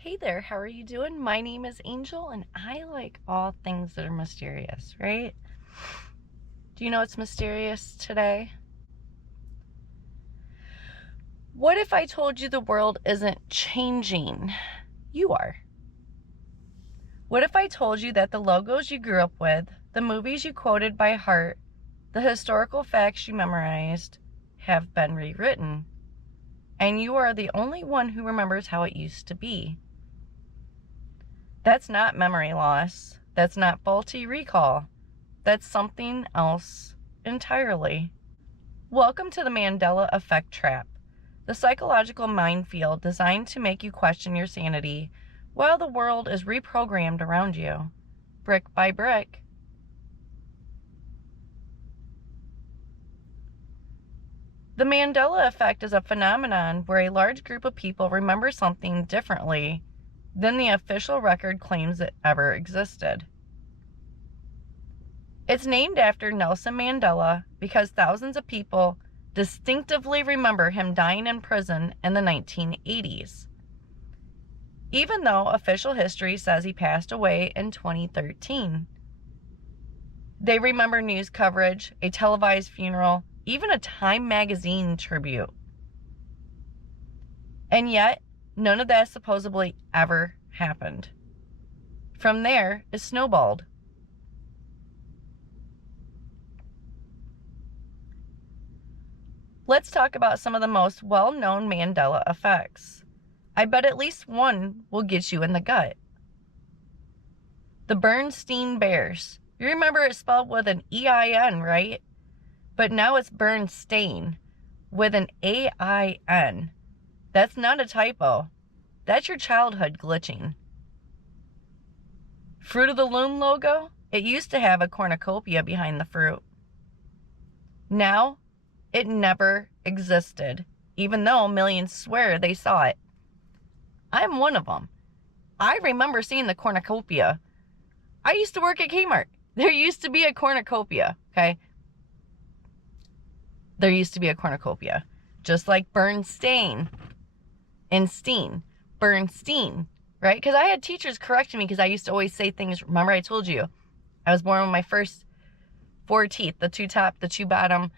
Hey there, how are you doing? My name is Angel, and I like all things that are mysterious, right? Do you know what's mysterious today? What if I told you the world isn't changing? You are. What if I told you that the logos you grew up with, the movies you quoted by heart, the historical facts you memorized have been rewritten, and you are the only one who remembers how it used to be? That's not memory loss. That's not faulty recall. That's something else entirely. Welcome to the Mandela Effect trap, the psychological minefield designed to make you question your sanity while the world is reprogrammed around you, brick by brick. The Mandela Effect is a phenomenon where a large group of people remember something differently than the official record claims it ever existed. It's named after Nelson Mandela because thousands of people distinctively remember him dying in prison in the 1980s, even though official history says he passed away in 2013. They remember news coverage, a televised funeral, even a Time magazine tribute. And yet, none of that supposedly ever happened. From there, it snowballed. Let's talk about some of the most well-known Mandela effects. I bet at least one will get you in the gut. The Berenstain Bears. You remember it's spelled with an E-I-N, right? But now it's Berenstain with an A-I-N. That's not a typo. That's your childhood glitching. Fruit of the Loom logo? It used to have a cornucopia behind the fruit. Now, it never existed, even though millions swear they saw it. I'm one of them. I remember seeing the cornucopia. I used to work at Kmart. There used to be a cornucopia, okay? There used to be a cornucopia. Just like Berenstain and Steen. Berenstain, right? Because I had teachers correcting me because I used to always say things. Remember I told you, I was born with my first 4 teeth, the 2 top, the 2 bottom.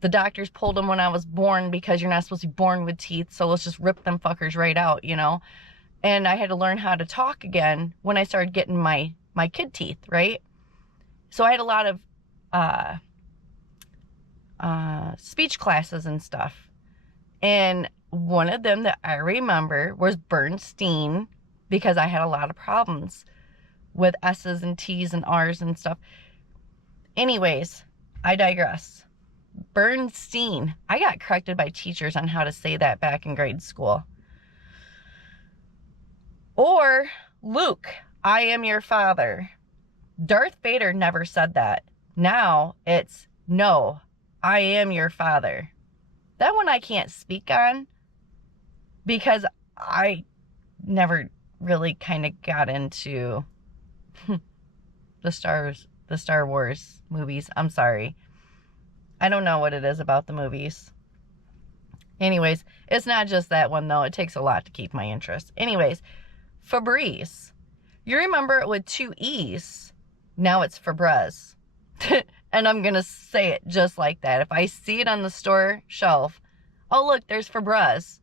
The doctors pulled them when I was born because you're not supposed to be born with teeth, so let's just rip them fuckers right out, you know? And I had to learn how to talk again when I started getting my kid teeth, right? So I had a lot of speech classes and stuff. And one of them that I remember was Berenstain, because I had a lot of problems with S's and T's and R's and stuff. Anyways, I digress. Berenstain. I got corrected by teachers on how to say that back in grade school. Or Luke, I am your father. Darth Vader never said that. Now it's, no, I am your father. That one I can't speak on because I never really kind of got into the Star Wars movies. I'm sorry. I don't know what it is about the movies. Anyways, it's not just that one, though. It takes a lot to keep my interest. Anyways, Febreze. You remember it with 2 E's. Now it's Febreze. And I'm going to say it just like that. If I see it on the store shelf, oh, look, there's Febreze.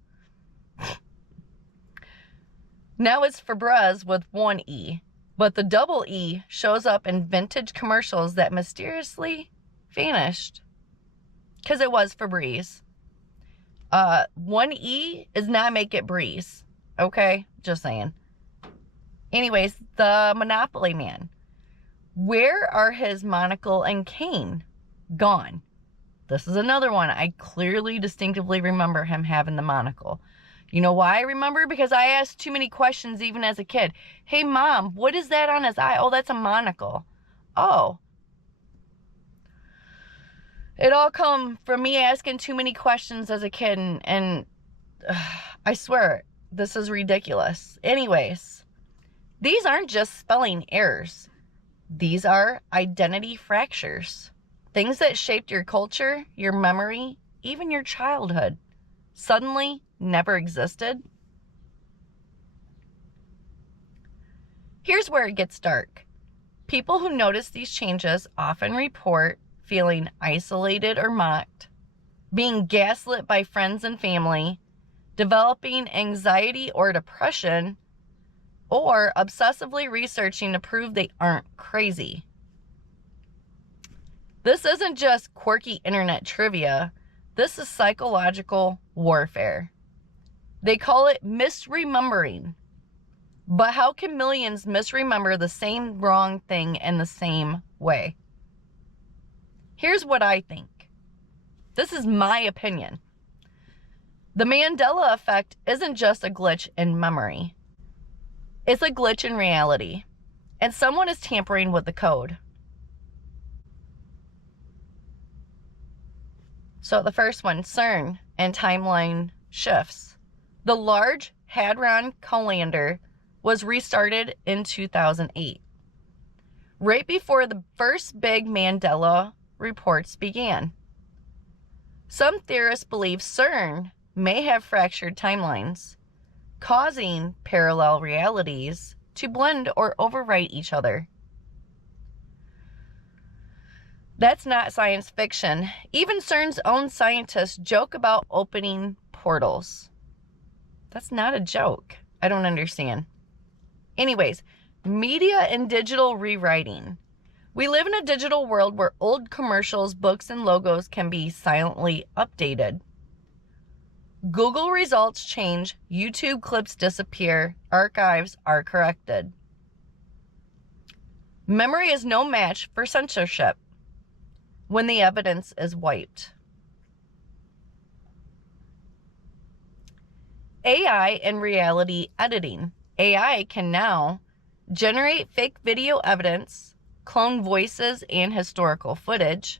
Now it's Febreze with 1 E. But the double E shows up in vintage commercials that mysteriously vanished. Because it was Febreze. 1 E does not make it breeze. Okay? Just saying. Anyways, the Monopoly Man. Where are his monocle and cane? Gone. This is another one. I clearly, distinctively remember him having the monocle. You know why I remember? Because I asked too many questions even as a kid. Hey, Mom, what is that on his eye? Oh, that's a monocle. Oh. It all come from me asking too many questions as a kid, and I swear, this is ridiculous. Anyways, these aren't just spelling errors. These are identity fractures. Things that shaped your culture, your memory, even your childhood, suddenly never existed. Here's where it gets dark. People who notice these changes often report feeling isolated or mocked, being gaslit by friends and family, developing anxiety or depression, or obsessively researching to prove they aren't crazy. This isn't just quirky internet trivia. This is psychological warfare. They call it misremembering. But how can millions misremember the same wrong thing in the same way? Here's what I think. This is my opinion. The Mandela Effect isn't just a glitch in memory. It's a glitch in reality. And someone is tampering with the code. So the first one, CERN and timeline shifts. The Large Hadron Collider was restarted in 2008, right before the first big Mandela reports began. Some theorists believe CERN may have fractured timelines, causing parallel realities to blend or overwrite each other. That's not science fiction. Even CERN's own scientists joke about opening portals. That's not a joke. I don't understand. Anyways, media and digital rewriting. We live in a digital world where old commercials, books, and logos can be silently updated. Google results change, YouTube clips disappear, archives are corrected. Memory is no match for censorship when the evidence is wiped. AI and reality editing. AI can now generate fake video evidence, clone voices and historical footage,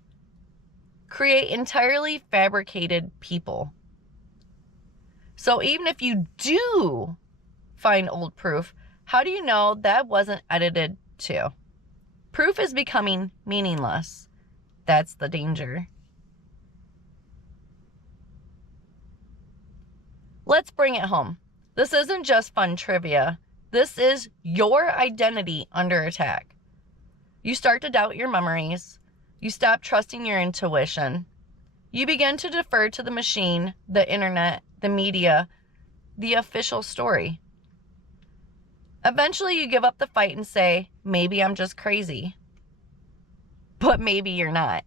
create entirely fabricated people. So even if you do find old proof, how do you know that wasn't edited too? Proof is becoming meaningless. That's the danger. Let's bring it home. This isn't just fun trivia. This is your identity under attack. You start to doubt your memories. You stop trusting your intuition. You begin to defer to the machine, the internet, the media, the official story. Eventually you give up the fight and say, maybe I'm just crazy. But maybe you're not.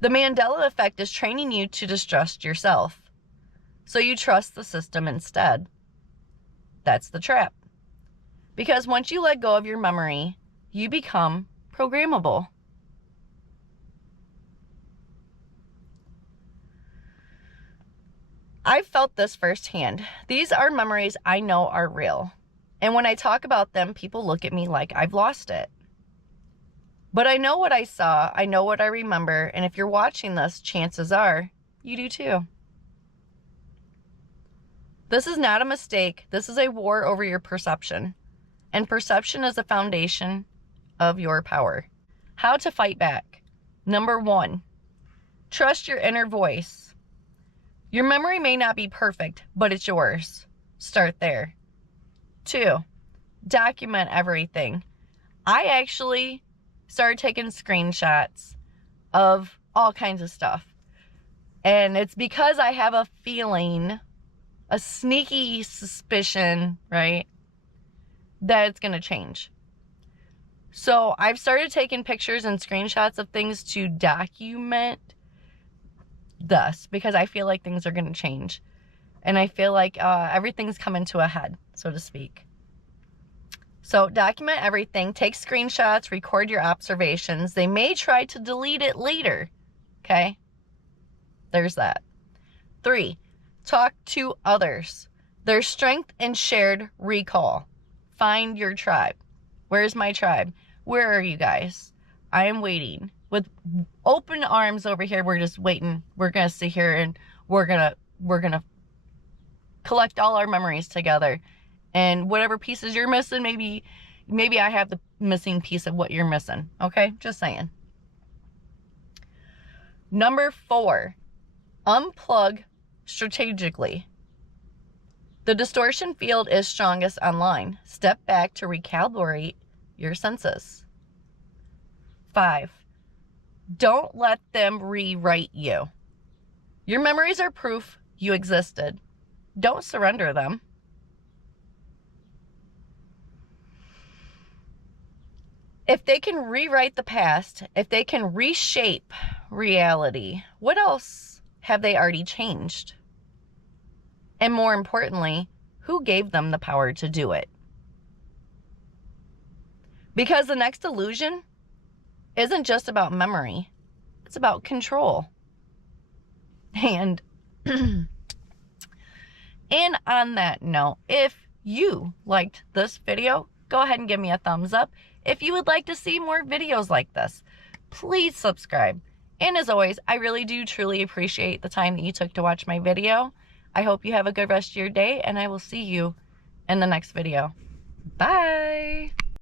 The Mandela Effect is training you to distrust yourself, so you trust the system instead. That's the trap. Because once you let go of your memory, you become programmable. I've felt this firsthand. These are memories I know are real. And when I talk about them, people look at me like I've lost it. But I know what I saw, I know what I remember, and if you're watching this, chances are you do too. This is not a mistake. This is a war over your perception. And perception is the foundation of your power. How to fight back. Number 1, trust your inner voice. Your memory may not be perfect, but it's yours. Start there. 2, document everything. I actually started taking screenshots of all kinds of stuff. And it's because I have a feeling, a sneaky suspicion, right, that it's going to change. So I've started taking pictures and screenshots of things to document this because I feel like things are going to change. And I feel like everything's coming to a head, so to speak. So document everything, take screenshots, record your observations. They may try to delete it later, okay? There's that. 3, talk to others. There's strength in shared recall. Find your tribe. Where's my tribe? Where are you guys? I am waiting. With open arms over here, we're just waiting. We're going to sit here and we're going to collect all our memories together. And whatever pieces you're missing, maybe I have the missing piece of what you're missing. Okay? Just saying. Number 4, unplug strategically. The distortion field is strongest online. Step back to recalibrate your senses. 5. Don't let them rewrite you. Your memories are proof you existed. Don't surrender them. If they can rewrite the past, if they can reshape reality, what else have they already changed? And more importantly, who gave them the power to do it? Because the next illusion isn't just about memory, it's about control. And on that note, if you liked this video, go ahead and give me a thumbs up. If you would like to see more videos like this, please subscribe. And as always, I really do truly appreciate the time that you took to watch my video. I hope you have a good rest of your day, and I will see you in the next video. Bye!